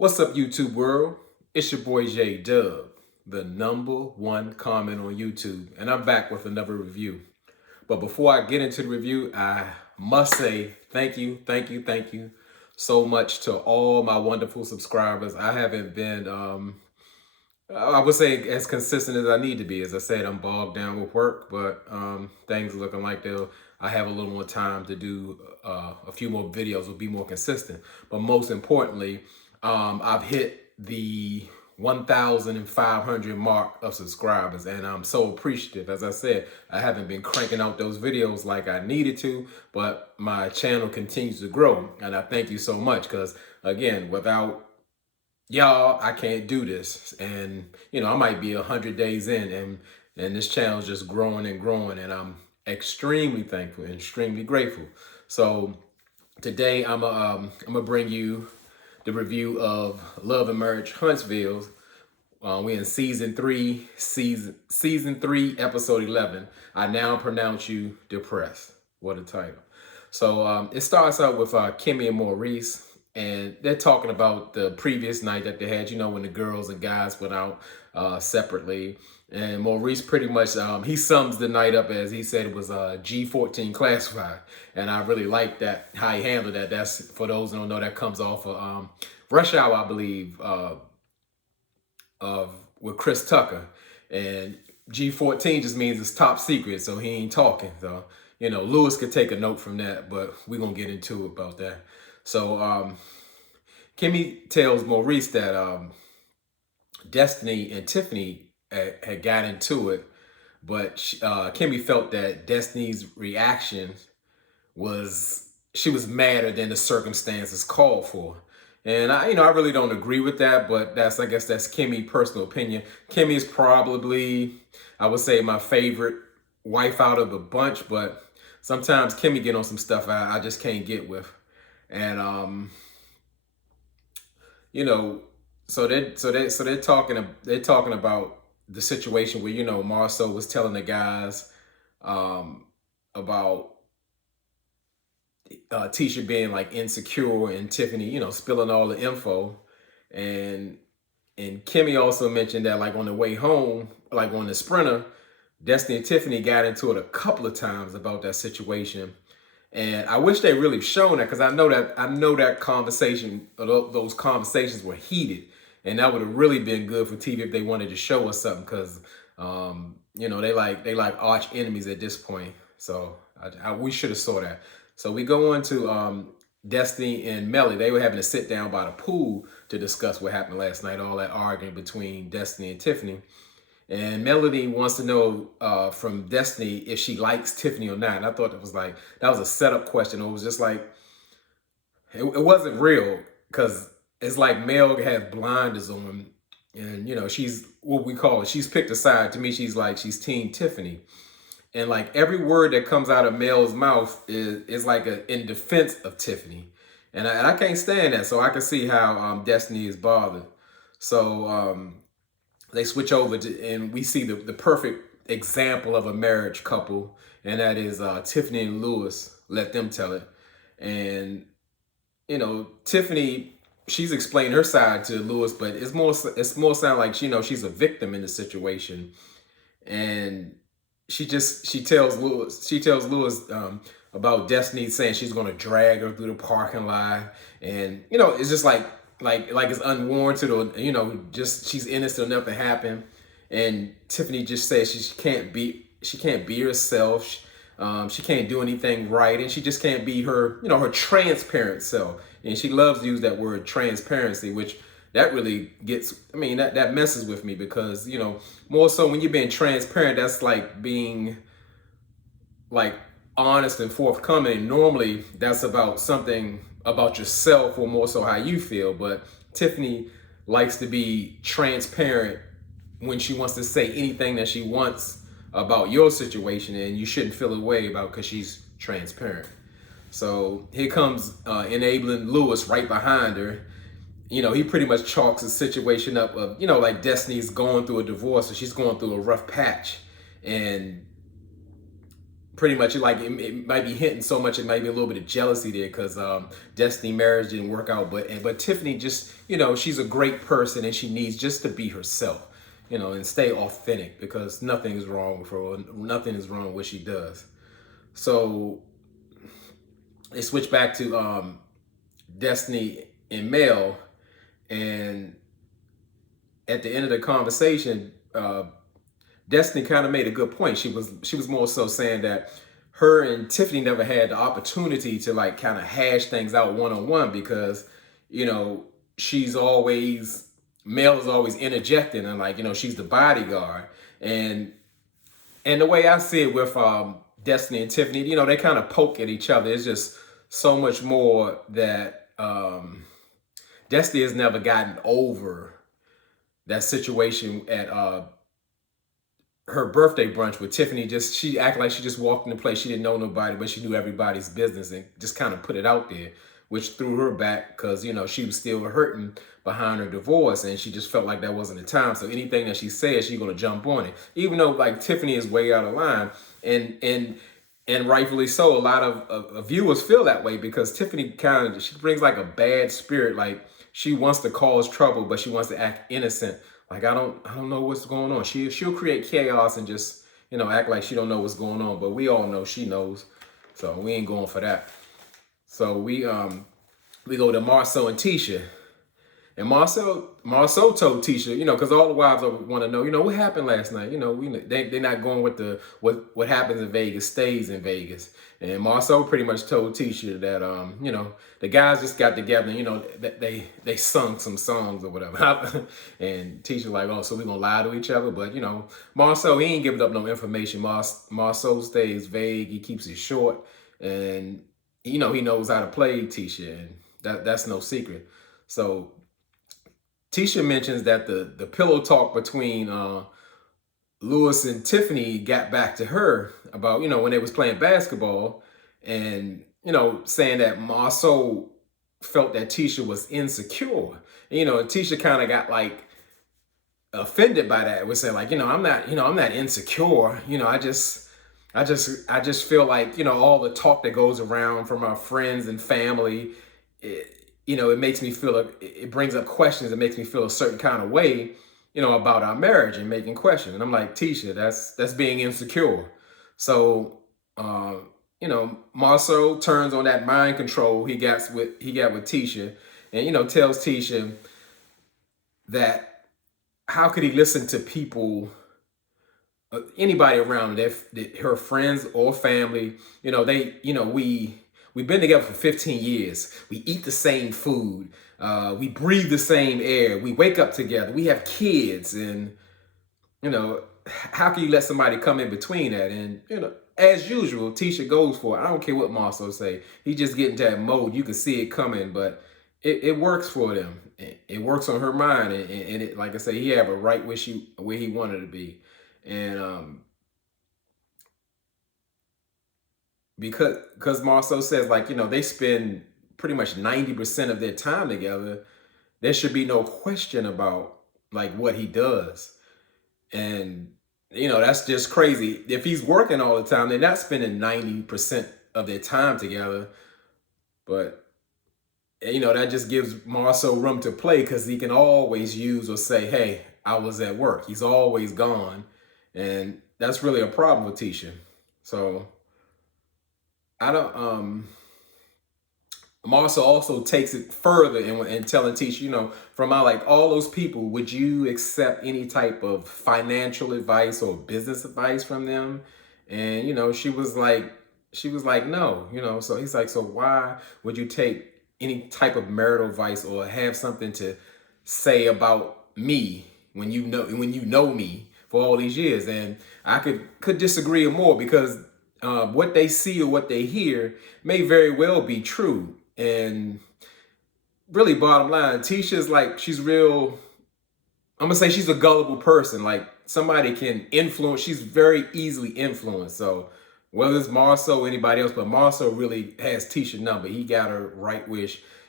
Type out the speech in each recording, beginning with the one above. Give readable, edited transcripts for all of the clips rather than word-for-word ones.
What's up, YouTube world? It's your boy J Dub, the #1 comment on YouTube, and I'm back with another review. But before I get into the review, I must say thank you so much to all my wonderful subscribers. I haven't been, I would say, as consistent as I need to be. As I said, I'm bogged down with work, but things are looking like I have a little more time to do a few more videos, will be more consistent. But most importantly, I've hit the 1,500 mark of subscribers, and I'm so appreciative. As I said, I haven't been cranking out those videos like I needed to, but my channel continues to grow, and I thank you so much, because again, without y'all, I can't do this. And I might be 100 days in, and this channel's just growing and growing, and I'm extremely thankful and extremely grateful. So today I'm gonna bring you the review of Love and Marriage Huntsville. We're in season 3, episode 11. I now pronounce you depressed. What a title. So it starts out with Kimmy and Maurice, and they're talking about the previous night that they had, when the girls and guys went out separately. And Maurice pretty much, he sums the night up as he said it was G14 classified. And I really like that, how he handled that. That's, for those who don't know, that comes off of Rush Hour, I believe, with Chris Tucker. And G14 just means it's top secret, so he ain't talking. So, Lewis could take a note from that, but we're going to get into it about that. So Kimmy tells Maurice that Destiny and Tiffany had got into it, but Kimmy felt that Destiny's reaction she was madder than the circumstances called for. And I really don't agree with that, but I guess that's Kimmy's personal opinion. Kimmy is probably, I would say, my favorite wife out of the bunch, but sometimes Kimmy get on some stuff I just can't get with. And so they're talking about the situation where Marcel was telling the guys about Tisha being like insecure, and Tiffany spilling all the info, and Kimmy also mentioned that, like, on the way home, like on the Sprinter, Destiny and Tiffany got into it a couple of times about that situation. And I wish they really shown that, because I know that conversation, those conversations were heated, and that would have really been good for TV if they wanted to show us something, because they like arch enemies at this point. So we should have saw that. So we go on to Destiny and Melly. They were having to sit down by the pool to discuss what happened last night, all that arguing between Destiny and Tiffany. And Melody wants to know from Destiny if she likes Tiffany or not. And I thought that was a setup question. It was just like, it wasn't real, because it's like Mel had blinders on, and she's what we call it. She's picked a side. To me, she's Team Tiffany. And like every word that comes out of Mel's mouth is like in defense of Tiffany. And I can't stand that. So I can see how Destiny is bothered. So they switch over and we see the perfect example of a marriage couple, and that is Tiffany and Lewis. Let them tell it. And Tiffany, she's explained her side to Lewis, but it's more sound like she's a victim in the situation. And she tells Lewis about Destiny saying she's gonna drag her through the parking lot, and it's just like it's unwarranted, or just she's innocent, nothing happened. And Tiffany just says she can't be herself. She can't do anything right, and she just can't be her her transparent self. And she loves to use that word transparency, which that really gets, that messes with me, because more so when you're being transparent, that's like being like honest and forthcoming. And normally that's about something about yourself, or more so how you feel. But Tiffany likes to be transparent when she wants to say anything that she wants about your situation, and you shouldn't feel a way about, because she's transparent. So here comes enabling Lewis right behind her. He pretty much chalks the situation up of, like Destiny's going through a divorce, or she's going through a rough patch. And pretty much like it might be hinting so much, it might be a little bit of jealousy there because Destiny marriage didn't work out. But Tiffany just, she's a great person and she needs just to be herself, and stay authentic because nothing is wrong with her. Nothing is wrong with what she does. So they switch back to Destiny and Mel, and at the end of the conversation, Destiny kind of made a good point. She was more so saying that her and Tiffany never had the opportunity to like kind of hash things out one-on-one because, she's always, Mel is always interjecting and like, she's the bodyguard. And the way I see it with Destiny and Tiffany, they kind of poke at each other. It's just so much more that Destiny has never gotten over that situation at her birthday brunch with Tiffany. She acted like she just walked in the place. She didn't know nobody, but she knew everybody's business and just kind of put it out there, which threw her back because, she was still hurting behind her divorce and she just felt like that wasn't the time. So anything that she said, she's going to jump on it, even though like Tiffany is way out of line. And rightfully so, a lot of viewers feel that way because Tiffany she brings like a bad spirit. Like she wants to cause trouble, but she wants to act innocent. Like, I don't know what's going on. She'll create chaos and just, act like she don't know what's going on. But we all know she knows. So we ain't going for that. So we go to Marcel and Tisha. And Marcel told Tisha, because all the wives want to know, what happened last night. They're not going with what happens in Vegas stays in Vegas. And Marcel pretty much told Tisha that, the guys just got together, that they sung some songs or whatever. And Tisha like, oh, so we're going to lie to each other. But, Marcel, he ain't giving up no information. Marcel stays vague. He keeps it short. And, he knows how to play Tisha. And that's no secret. So Tisha mentions that the pillow talk between Lewis and Tiffany got back to her about, when they was playing basketball and, saying that Marcel felt that Tisha was insecure. And, Tisha kind of got like offended by that. Was saying like, I'm not insecure. I just feel like, all the talk that goes around from our friends and family, it makes me feel it brings up questions. It makes me feel a certain kind of way, about our marriage and making questions. And I'm like, Tisha, that's being insecure. So, Marcel turns on that mind control he got with Tisha, and tells Tisha that how could he listen to people, anybody around her friends or family, we've been together for 15 years. We eat the same food. We breathe the same air. We wake up together. We have kids. And, how can you let somebody come in between that? And, as usual, Tisha goes for it. I don't care what Marcel say. He just get into that mode. You can see it coming, but it works for them. It works on her mind. And it, like I say, he have a right where he wanted to be. And, because Marcel says, like, they spend pretty much 90% of their time together, there should be no question about like what he does. And, that's just crazy. If he's working all the time, they're not spending 90% of their time together. But, that just gives Marcel room to play because he can always use or say, hey, I was at work. He's always gone. And that's really a problem with Tisha. So Marcel also takes it further and telling Tisha, from all those people, would you accept any type of financial advice or business advice from them? And, she was like, no, so he's like, so why would you take any type of marital advice or have something to say about me when you know me for all these years? And I could disagree more because what they see or what they hear may very well be true. And really, bottom line, Tisha's like, she's real, I'm gonna say she's a gullible person. Like somebody can influence, she's very easily influenced. So whether it's Marcel or anybody else, but Marcel really has Tisha's number. He got her right where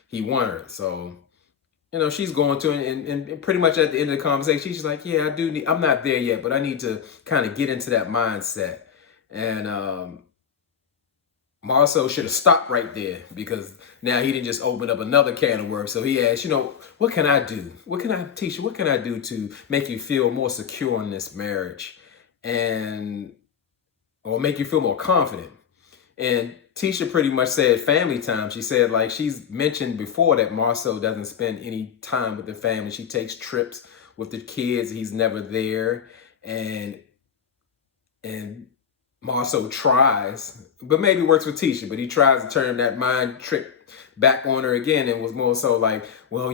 he wanted her. So, she's going to, and pretty much at the end of the conversation, she's like, yeah, I'm not there yet, but I need to kind of get into that mindset. And Marcel should have stopped right there, because now he didn't just open up another can of worms. So he asked, what can I do? Tisha, what can I do to make you feel more secure in this marriage, and or make you feel more confident? And Tisha pretty much said family time. She said, like, she's mentioned before that Marcel doesn't spend any time with the family. She takes trips with the kids. He's never there. And Marcel tries, but maybe works with Tisha, but he tries to turn that mind trick back on her again, and was more so like, well, I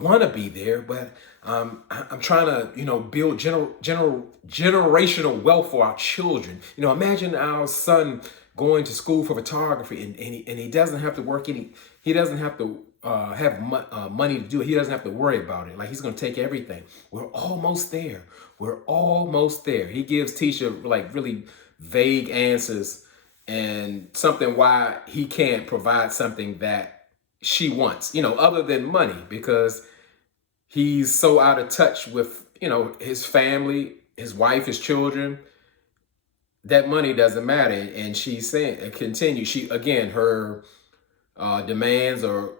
want to be there, but I'm trying to, build generational wealth for our children. Imagine our son going to school for photography, and he doesn't have to work he doesn't have to have money to do it. He doesn't have to worry about it. Like, he's going to take everything. We're almost there. We're almost there. He gives Tisha like really vague answers, and something why he can't provide something that she wants, other than money, because he's so out of touch with, his family, his wife, his children. That money doesn't matter. And she's saying, continue. Her demands or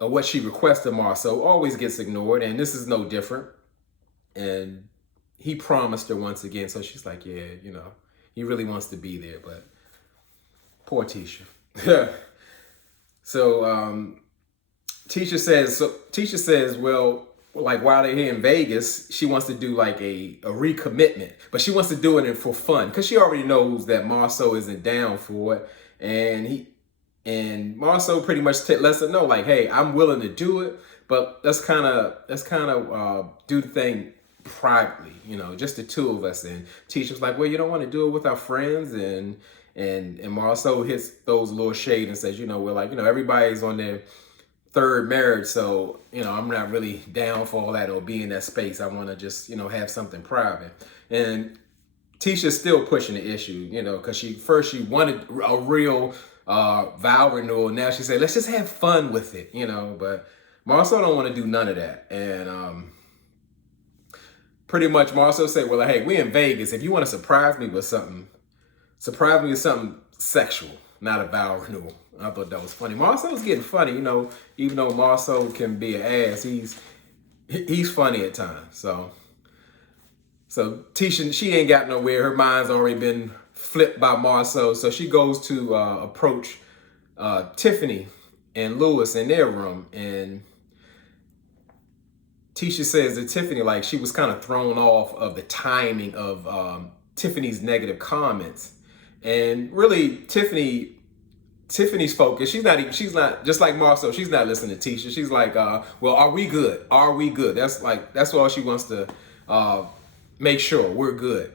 what she requests of Marcel always gets ignored, and this is no different. And he promised her once again, so she's like, yeah, he really wants to be there, but poor Tisha. So Tisha says, well, like, while they're here in Vegas, she wants to do like a recommitment, but she wants to do it for fun, because she already knows that Marcel isn't down for it, and Marcel pretty much lets her know, like, hey, I'm willing to do it, but let's kind of do the thing privately, just the two of us. And Tisha's like, well, you don't want to do it with our friends, and Marcel hits those little shade and says, we're like, everybody's on their third marriage, so I'm not really down for all that or be in that space. I want to just have something private. And Tisha's still pushing the issue, because she wanted a real vow renewal. Now she said, let's just have fun with it, but Marcel don't want to do none of that. And pretty much Marcel said, well, hey, we're in Vegas. If you want to surprise me with something sexual, not a vow renewal. I thought that was funny. Marcel's getting funny, even though Marcel can be an ass, he's funny at times. So Tisha, she ain't got nowhere. Her mind's already been flipped by Marcel. So she goes to approach Tiffany and Lewis in their room. And Tisha says to Tiffany, like, she was kind of thrown off of the timing of Tiffany's negative comments. And really, Tiffany's focus, she's not just like Marcel, she's not listening to Tisha. She's like, well, are we good? Are we good? That's all she wants to make sure we're good.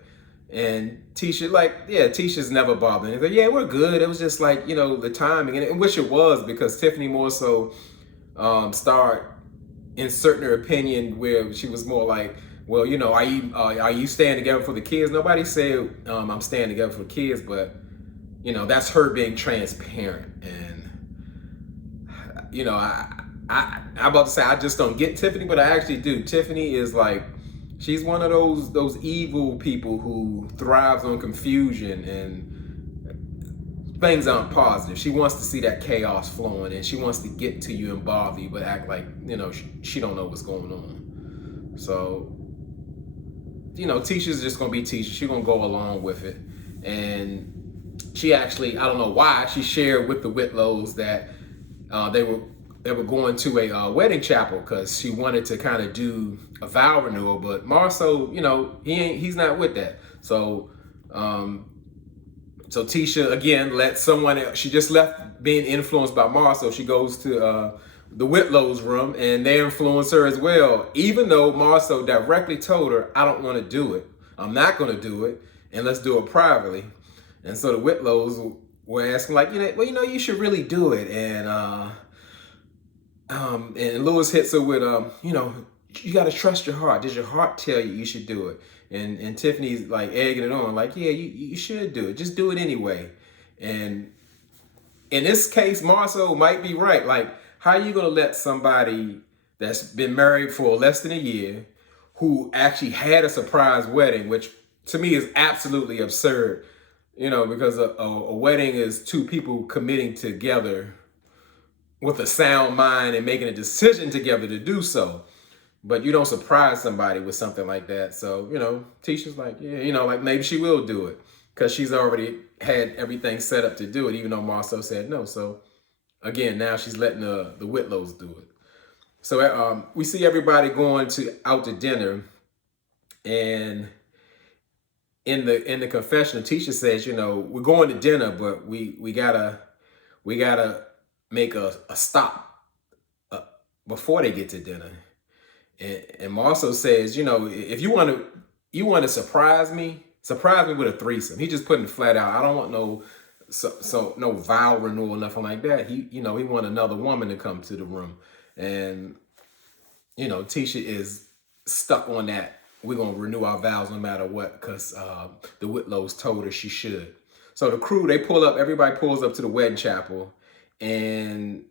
And Tisha, like, yeah, Tisha's never bothered. He's like, yeah, we're good. It was just like, the timing, and which it was, because Tiffany more so started inserting her opinion, where she was more like, well, are you staying together for the kids? Nobody said I'm staying together for the kids, but that's her being transparent. And I'm about to say I just don't get Tiffany, but I actually do. Tiffany is like, she's one of those evil people who thrives on confusion, and things aren't positive. She wants to see that chaos flowing, and she wants to get to you and bother you, but act like she don't know what's going on. So Tisha's just gonna be Tisha. She's gonna go along with it. And she actually, I don't know why, she shared with the Whitlows that they were going to a wedding chapel, because she wanted to kind of do a vow renewal. But Marcel, he's not with that. So Tisha again let someone else. She just left being influenced by Marcel. She goes to the Whitlows' room, and they influence her as well, even though Marcel directly told her, I don't want to do it. I'm not going to do it, and let's do it privately. And so the Whitlows were asking, like, you should really do it. And Lewis hits her with, you got to trust your heart. Does your heart tell you should do it? And Tiffany's like egging it on, like, yeah, you should do it. Just do it anyway. And in this case, Marcel might be right. Like, how are you going to let somebody that's been married for less than a year, who actually had a surprise wedding, which to me is absolutely absurd, because a wedding is two people committing together with a sound mind and making a decision together to do so. But you don't surprise somebody with something like that. So, Tisha's like, yeah, like maybe she will do it because she's already had everything set up to do it, even though Marcel said no. So again, now she's letting the Whitlows do it. So we see everybody going out to dinner, and in the confessional, Tisha says, we're going to dinner, but we gotta make a stop before they get to dinner. And Marcel says, if you want to surprise me with a threesome. He just putting it flat out. I don't want no vow renewal, nothing like that. He want another woman to come to the room. And, Tisha is stuck on that. We're going to renew our vows no matter what, because the Whitlows told her she should. So the crew, everybody pulls up to the wedding chapel, and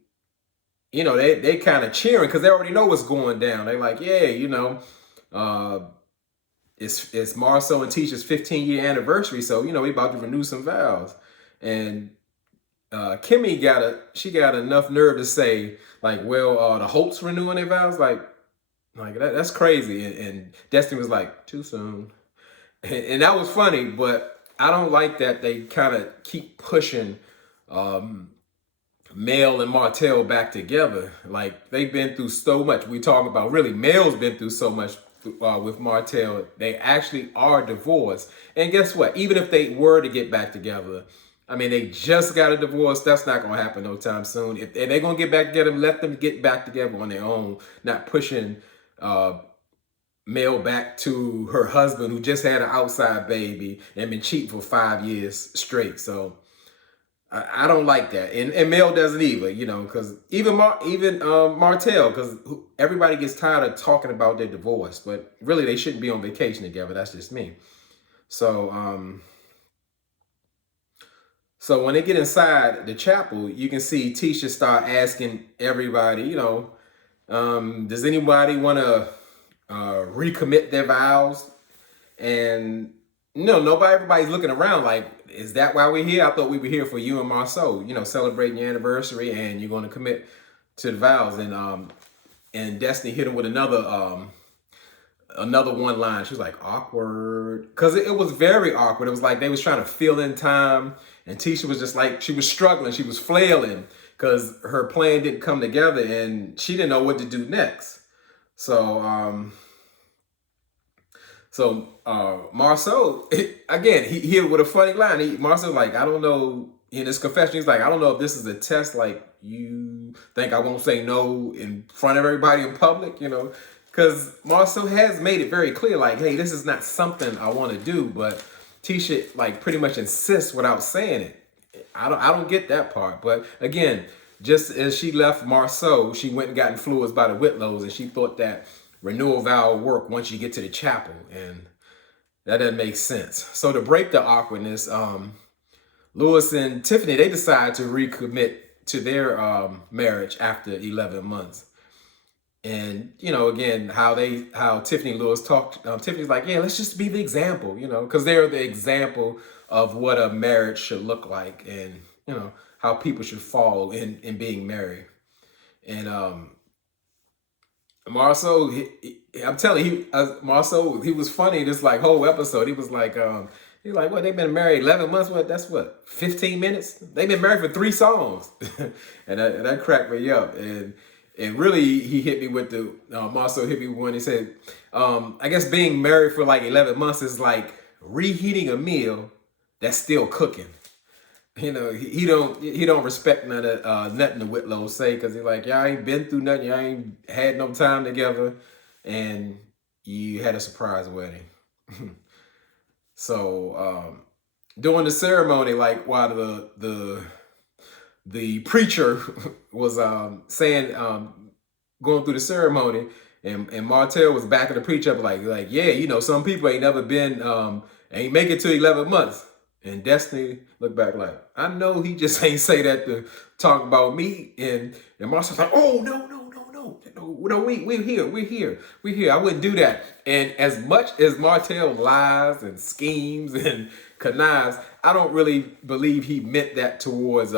they kind of cheering because they already know what's going down. They're like, yeah, it's Marcel and Tisha's 15-year anniversary, so we about to renew some vows. And Kimmy got enough nerve to say, like, well, the Holt's renewing their vows, like that's crazy. And Destiny was like, too soon. And that was funny, but I don't like that they kind of keep pushing Mel and Martell back together. Like, they've been through so much. We talk about, really, Mel's been through so much with Martell. They actually are divorced. And guess what? Even if they were to get back together, I mean, they just got a divorce. That's not going to happen no time soon. If they're going to get back together, let them get back together on their own, not pushing Mel back to her husband, who just had an outside baby and been cheating for 5 years straight. So I don't like that, and Mel doesn't either, because even Martell, because everybody gets tired of talking about their divorce, but really they shouldn't be on vacation together. That's just me. So so when they get inside the chapel, you can see Tisha start asking everybody, does anybody want to recommit their vows? And everybody's looking around like, is that why we're here? I thought we were here for you and Marceau, celebrating your anniversary, and you're going to commit to the vows. And Destiny hit him with another one line. She was like, awkward, because it was very awkward. It was like they was trying to fill in time, and Tisha was just like, she was struggling, she was flailing because her plan didn't come together, and she didn't know what to do next. So Marceau, again, he hit with a funny line. Marceau's like, I don't know, in his confession, he's like, I don't know if this is a test, like, you think I won't say no in front of everybody in public, because Marceau has made it very clear, like, hey, this is not something I want to do, but Tisha, like, pretty much insists without saying it. I don't get that part, but again, just as she left Marceau, she went and got influenced by the Whitlows, and she thought that renewal vow will work once you get to the chapel, and that doesn't make sense. So to break the awkwardness, Louis and Tiffany, they decide to recommit to their marriage after 11 months. And, again, how Tiffany and Louis talked, Tiffany's like, yeah, let's just be the example, because they're the example of what a marriage should look like, and, how people should follow in being married. And Marceau, I'm telling you, Marceau, he was funny this whole episode. He was like, what, they've been married 11 months? What, that's what, 15 minutes? They've been married for 3 songs. and that cracked me up. And really, he hit me with Marceau hit me when he said, I guess being married for 11 months is like reheating a meal that's still cooking. He don't respect nothing the Whitlows say, because he's like, y'all ain't been through nothing, y'all ain't had no time together, and you had a surprise wedding. So during the ceremony, while the preacher was saying, going through the ceremony, and Martell was backing the preacher up like, yeah, some people ain't never been, ain't make it to 11 months. And Destiny looked back like, I know he just ain't say that to talk about me. And Marcel's like, oh, no. No, we're here. I wouldn't do that. And as much as Martell lies and schemes and connives, I don't really believe he meant that towards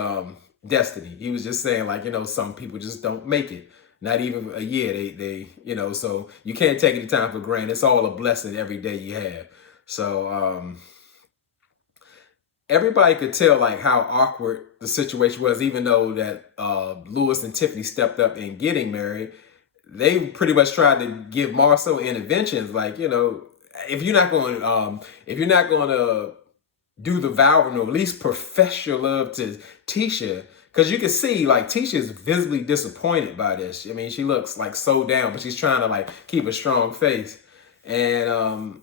Destiny. He was just saying, like, some people just don't make it. Not even a year. So you can't take any time for granted. It's all a blessing every day you have. So everybody could tell like how awkward the situation was, even though that Lewis and Tiffany stepped up in getting married. They pretty much tried to give Marcel interventions, like, if you're not going to do the vow renewal, at least profess your love to Tisha, because you can see like Tisha is visibly disappointed by this. I mean, she looks like so down, but she's trying to like keep a strong face, and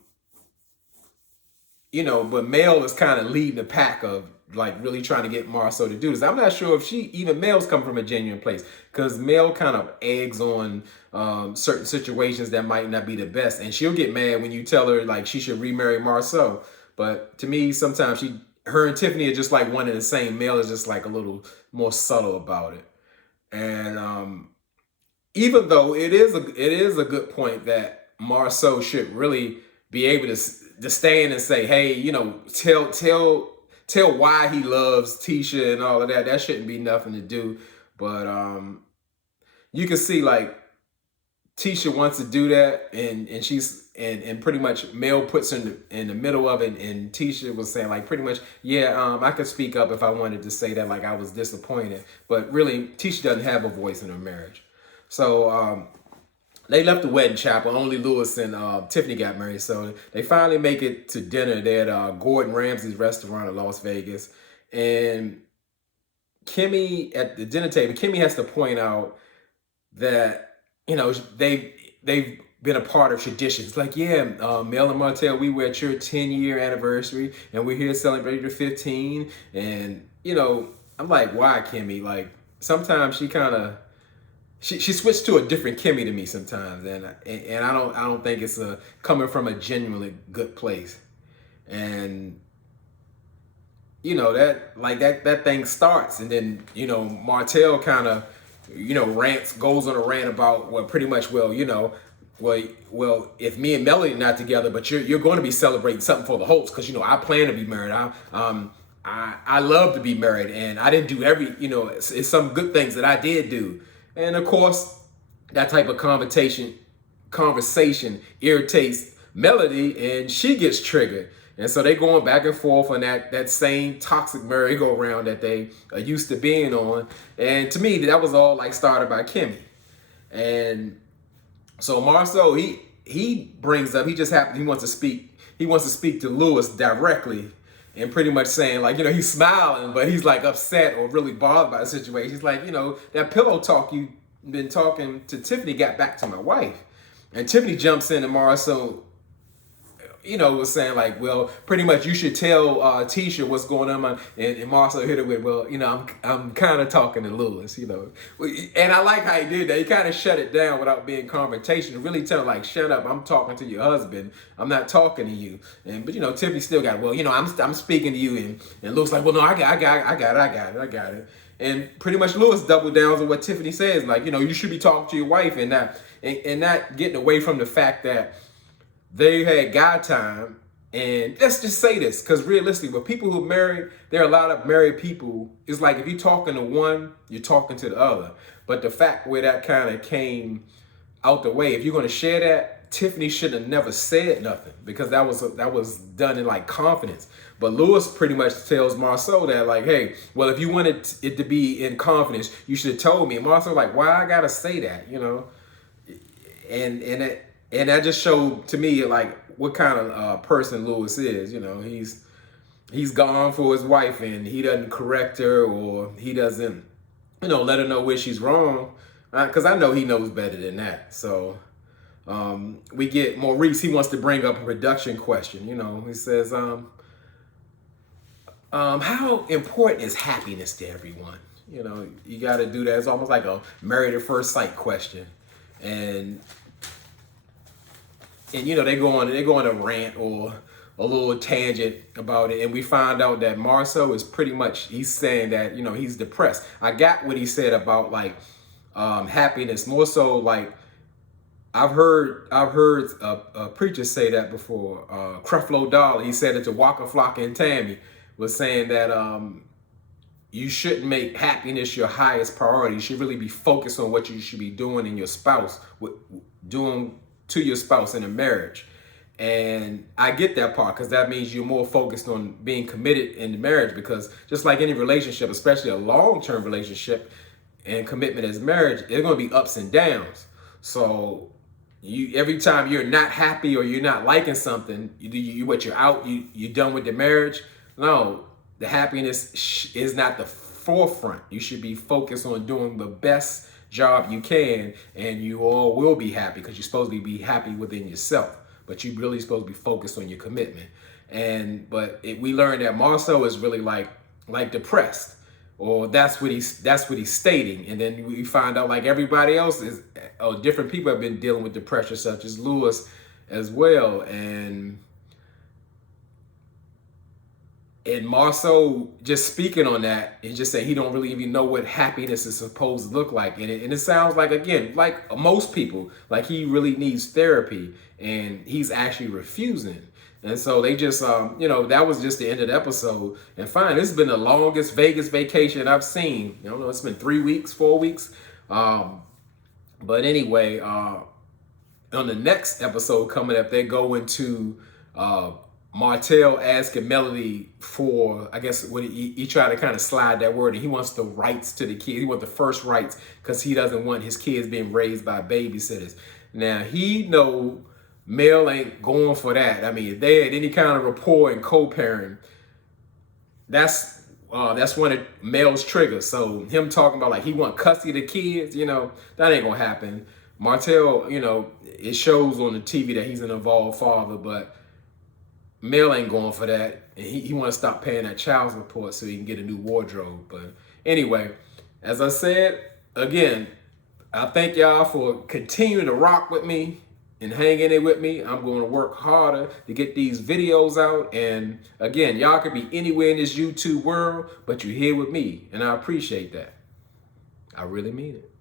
but Mel is kind of leading the pack of like really trying to get Marcel to do this. I'm not sure if Mel's come from a genuine place, because Mel kind of eggs on certain situations that might not be the best, and she'll get mad when you tell her like she should remarry Marcel. But to me, sometimes her and Tiffany are just like one and the same. Mel is just like a little more subtle about it, and even though it is a good point that Marcel should really be able to stand and say, hey, tell why he loves Tisha and all of that. That shouldn't be nothing to do. But you can see like Tisha wants to do that, and she's and pretty much Mel puts her in the middle of it, and Tisha was saying like pretty much, yeah, I could speak up if I wanted to say that, like I was disappointed. But really, Tisha doesn't have a voice in her marriage. So they left the wedding chapel. Only Lewis and Tiffany got married. So they finally make it to dinner. They're at Gordon Ramsay's restaurant in Las Vegas. And Kimmy, at the dinner table, Kimmy has to point out that, they've been a part of traditions. Like, yeah, Mel and Martell, we were at your 10-year anniversary, and we're here celebrating your 15. And, I'm like, why, Kimmy? Like, sometimes she kind of, she switched to a different Kimmy to me sometimes, and I don't think it's coming from a genuinely good place. And that thing starts, and then Martell kind of goes on a rant about, well, pretty much, well, if me and Melody are not together, but you're going to be celebrating something for the Holtz, because I plan to be married. I love to be married, and I didn't do it's some good things that I did do. And of course, that type of conversation irritates Melody, and she gets triggered. And so they going back and forth on that same toxic merry-go-round that they are used to being on. And to me, that was all like started by Kimmy. And so Marcel, he brings up, he wants to speak to Lewis directly, and pretty much saying like, he's smiling, but he's like upset or really bothered by the situation. He's like, that pillow talk you've been talking to Tiffany got back to my wife. And Tiffany jumps in, and Marcel, was saying like, well, pretty much you should tell Tisha what's going on. And Marcel hit her with, well, I'm kind of talking to Lewis, And I like how he did that. He kind of shut it down without being confrontational. Really tell her like, shut up, I'm talking to your husband. I'm not talking to you. But Tiffany still got, well, I'm speaking to you. And Lewis like, well, no, I got it. And pretty much Lewis doubled down on what Tiffany says, like, you should be talking to your wife, and not getting away from the fact that they had God time. And let's just say this, because realistically, with people who are married, there are a lot of married people. It's like if you're talking to one, you're talking to the other. But the fact where that kind of came out the way, if you're going to share that, Tiffany should have never said nothing, because that was done in like confidence. But Lewis pretty much tells Marcel that like, hey, well, if you wanted it to be in confidence, you should have told me. And Marcel like, why I gotta say that, And that just showed to me like what kind of person Lewis is. He's gone for his wife, and he doesn't correct her, or he doesn't, let her know where she's wrong, because I know he knows better than that. So we get Maurice. He wants to bring up a production question. He says, how important is happiness to everyone? You got to do that. It's almost like a married at first sight question, and they go on a rant or a little tangent about it, and we find out that Marcel is pretty much, he's saying that he's depressed. I got what he said about like happiness, more so like I've heard a preacher say that before. Creflo Dollar, he said it to Waka Flocka and Tammy, was saying that you shouldn't make happiness your highest priority. You should really be focused on what you should be doing in your spouse, doing to your spouse in a marriage. And I get that part, because that means you're more focused on being committed in the marriage, because just like any relationship, especially a long-term relationship and commitment as marriage, there's going to be ups and downs. So every time you're not happy or you're not liking something, you're done with the marriage. No, the happiness is not the forefront. You should be focused on doing the best job you can, and you all will be happy, because you're supposed to be happy within yourself. But you're really supposed to be focused on your commitment. We learned that Marcel is really like depressed, or that's what he's stating. And then we find out, like everybody else different people have been dealing with depression, such as Lewis as well. And Marcel just speaking on that and just saying he don't really even know what happiness is supposed to look like. And it sounds like, again, like most people, like he really needs therapy, and he's actually refusing. And so they just, that was just the end of the episode. And fine, this has been the longest Vegas vacation I've seen. I don't know, it's been 3 weeks, 4 weeks. But anyway, on the next episode coming up, they go into Martell asking Melody for, I guess, when he tried to kind of slide that word, and he wants the rights to the kids. He wants the first rights, because he doesn't want his kids being raised by babysitters. Now, he know Mel ain't going for that. I mean, if they had any kind of rapport and co-parent, that's one of Mel's triggers. So him talking about like he want custody of the kids, that ain't gonna happen. Martell, it shows on the TV that he's an involved father, but Mel ain't going for that. And he want to stop paying that child support so he can get a new wardrobe. But anyway, as I said, again, I thank y'all for continuing to rock with me and hang in there with me. I'm going to work harder to get these videos out. And again, y'all could be anywhere in this YouTube world, but you're here with me. And I appreciate that. I really mean it.